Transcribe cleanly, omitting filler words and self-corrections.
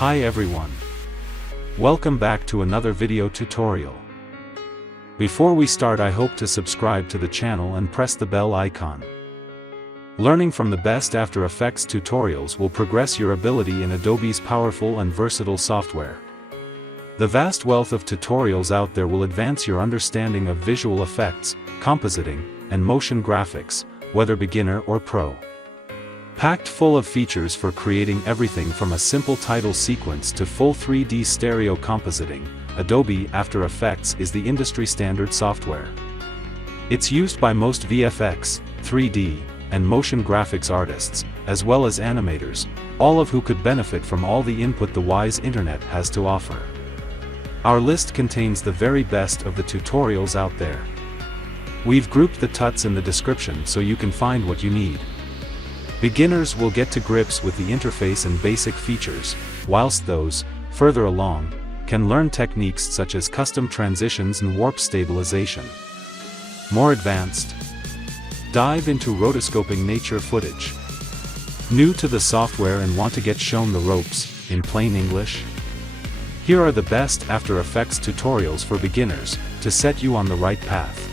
Hi everyone. Welcome back to another video tutorial. Before we start, I hope to subscribe to the channel and press the bell icon. Learning from the best After Effects tutorials will progress your ability in Adobe's powerful and versatile software. The vast wealth of tutorials out there will advance your understanding of visual effects, compositing, and motion graphics, whether beginner or pro. Packed full of features for creating everything from a simple title sequence to full 3D stereo compositing, Adobe After Effects is the industry standard software. It's used by most VFX, 3D, and motion graphics artists, as well as animators, all of who could benefit from all the input the wise internet has to offer. Our list contains the very best of the tutorials out there. We've grouped the tuts in the description so you can find what you need. Beginners will get to grips with the interface and basic features, whilst those, further along, can learn techniques such as custom transitions and warp stabilization. More advanced, dive into rotoscoping nature footage. New to the software and want to get shown the ropes, in plain English? Here are the best After Effects tutorials for beginners, to set you on the right path.